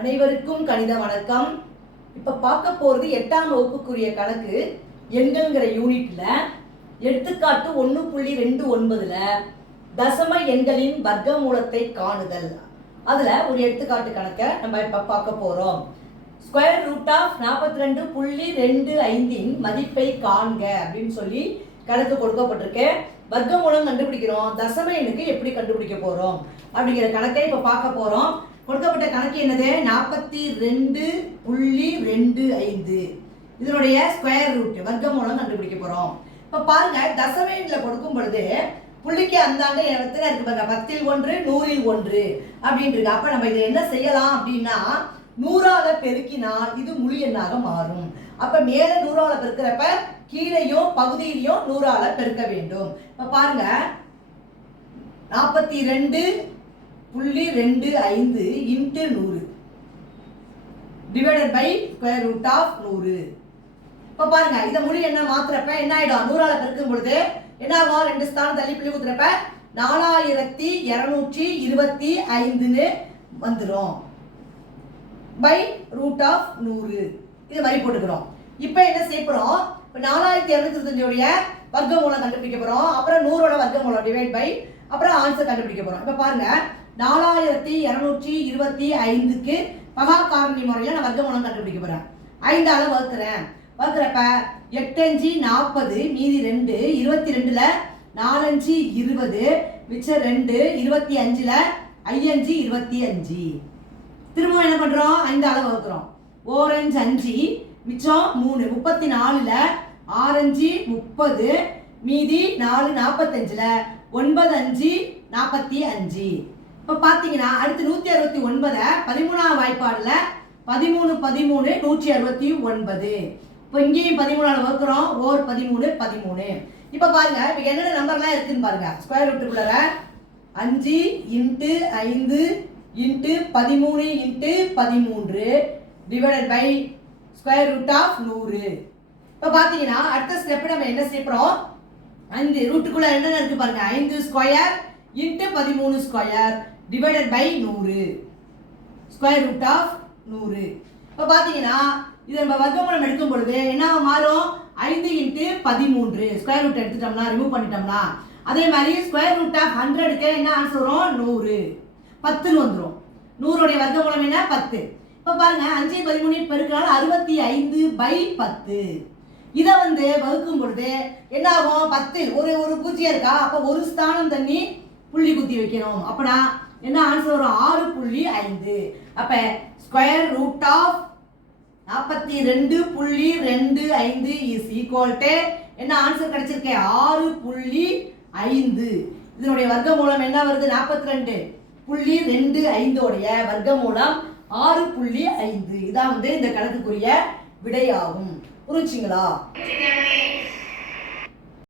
அனைவருக்கும் கணித வணக்கம். இப்போ பார்க்க போகிறது எட்டாம் வகுப்புக்குரிய கணக்கு எண்கள்ங்கிற யூனிட்ல எடுத்துக்காட்டு ஒன்று புள்ளி ரெண்டு ஒன்பதுல தசம எண்களின் வர்க்க மூலத்தை காணுதல். அதில் ஒரு எடுத்துக்காட்டு கணக்கை நம்ம இப்போ பார்க்க போகிறோம் ஸ்கொயர் ரூட் ஆஃப் நாற்பத்தி ரெண்டு புள்ளி ரெண்டு ஐந்தின் மதிப்பை காண்க அப்படின்னு சொல்லி கணக்கு கொடுக்கப்பட்டிருக்கு. வர்க்க மூலம் கண்டுபிடிக்கிறோம். தசம எண்ணுக்கு எப்படி கண்டுபிடிக்க போகிறோம் அப்படிங்கிற கணக்கை இப்போ பார்க்க போகிறோம் கொடுக்கப்பட்ட கணக்கு என்னது? நாற்பத்தி ரெண்டு புள்ளி ரெண்டு ஐந்து. இதனுடைய ஸ்கொயர் ரூட் வர்க்க மூலம் கண்டுபிடிக்க போகிறோம் இப்போ பாருங்க தசம கொடுக்கும் பொழுது புள்ளிக்கு அந்தாண்ட இடத்துல இருக்கு பாருங்க பத்தில் ஒன்று நூறில் ஒன்று அப்படின்னு இருக்கு. அப்போ நம்ம இதை என்ன செய்யலாம் அப்படின்னா நூறால பெருக்கினால் இது முழு எண்ணாக மாறும். அப்ப மேல நூறால பெருக்கிறப்ப கீழையும் பகுதியிலையும் நூறால பெருக்க வேண்டும். இப்ப பாருங்க நாற்பத்தி ரெண்டு புள்ளி ரெண்டு ஐந்து இன்ட்டு நூறு. Divided by square root of நூறு. இப்போ பாருங்க இதை மொழி என்ன மாத்திரப்ப என்ன ஆயிடும்? நூறால பெருக்கும் பொழுது என்ன ஆகும்? ரெண்டு ஸ்தானம் தள்ளி புள்ளி குத்துறப்ப நாலாயிரத்தி இரநூற்றி இருபத்தி ஐந்துன்னு வந்துடும் பை ரூட் ஆஃப் நூறு. இது மாதிரி போட்டுக்கிறோம். இப்போ என்ன செய்ய போகிறோம் இப்போ நாலாயிரத்தி இரநூத்தி இருபத்தஞ்சோடைய வர்க்க மூலம் கண்டுபிடிக்க போகிறோம் அப்புறம் நூறோட வர்க்க மூலம் டிவைட் பை அப்புறம் ஆன்சர் கண்டுபிடிக்க போகிறோம் இப்போ பாருங்கள் நாலாயிரத்தி இரநூற்றி இருபத்தி ஐந்துக்கு மகா காரணி முறையில் நான் வர்க்க மூலம் கண்டுபிடிக்க போகிறேன் ஐந்தால் வகுக்கிறேன். வகுக்கிறப்ப எட்டஞ்சு நாற்பது மீதி ரெண்டு இருபத்தி ரெண்டில் நாலஞ்சு இருபது மிச்சம் ரெண்டு இருபத்தி அஞ்சில் ஐயஞ்சு இருபத்தி அஞ்சு. திரும்ப என்ன பண்ணுறோம் ஐந்தால் வகுக்கிறோம். ஓரஞ்சு அஞ்சு மிச்சம் மூணு முப்பத்தி நாலில் ஆரஞ்சு முப்பது மீதி நாலு நாற்பத்தஞ்சில் ஒன்பது அஞ்சு நாற்பத்தி அஞ்சு. இப்போ பார்த்தீங்கன்னா அடுத்து நூற்றி அறுபத்தி ஒன்பதை பதிமூணாம் வாய்ப்பாடில் பதிமூணு பதிமூணு நூற்றி அறுபத்தி ஒன்பது. இப்போ இங்கேயும் பதிமூணால் வகுக்கிறோம். ஓர் பதிமூணு பதிமூணு. இப்போ பாருங்க இப்போ என்னென்ன நம்பர்லாம் இருக்குன்னு பாருங்க. ஸ்கொயர் ரூட்டுக்குள்ளார அஞ்சு இன்ட்டு ஐந்து இன்ட்டு பதிமூணு இன்ட்டு பதிமூன்று divided by square root of நூறு. இப்போ பார்த்தீங்கன்னா அடுத்த ஸ்டெப் நம்ம என்ன செய்யப்படுறோம் அஞ்சு. ரூட்டுக்குள்ளே என்னென்ன இருக்குது பாருங்க. ஐந்து ஸ்கொயர் இன்ட்டு பதிமூணு ஸ்கொயர் டிவைடட் பை நூறு. ஸ்கொயர் ரூட் ஆஃப் நூறு. இப்போ பார்த்தீங்கன்னா இதை நம்ம வர்க்கமூலம் எடுக்கும் பொழுது என்ன மாறும்? ஐந்து இன்ட்டு பதிமூன்று. ஸ்கொயர் ரூட் எடுத்துட்டோம்னா ரிமூவ் பண்ணிட்டோம்னா அதே மாதிரி ஸ்கொயர் ரூட் ஆஃப் ஹண்ட்ரடுக்கு என்ன ஆன்சர் வரும்? நூறு. பத்துன்னு வந்துடும் நூறுடைய வர்க்கமூலம் என்ன? பத்து. இப்போ பாருங்க அஞ்சு பதிமூணு பெருக்கினாலும் அறுபத்தி ஐந்து பை பத்து. இதை வந்து வகுக்கும் பொழுது என்ன ஆகும்? பத்து ஒரு ஒரு பூஜ்ஜியம் இருக்கா? அப்போ ஒரு ஸ்தானம் தண்ணி புள்ளி குத்தி வைக்கணும். அப்பனா என்ன ஆன்சர் வரும்? ஆறு புள்ளி ஐந்து. அப்ப ஸ்கொயர் ரூட் ஆஃப் நாற்பத்தி ரெண்டு புள்ளி ரெண்டு ஐந்து இஸ் ஈக்குவல் டு என்ன ஆன்சர் கிடைச்சிருக்கே? ஆறு புள்ளி ஐந்து. இதனுடைய வர்க்க மூலம் என்ன வருது? நாற்பத்தி ரெண்டு புள்ளி ரெண்டு ஐந்தோடைய வர்க்க மூலம் ஆறு புள்ளி ஐந்து. இதான் வந்து இந்த கணக்குக்குரிய விடையாகும். புரிஞ்சுங்களா?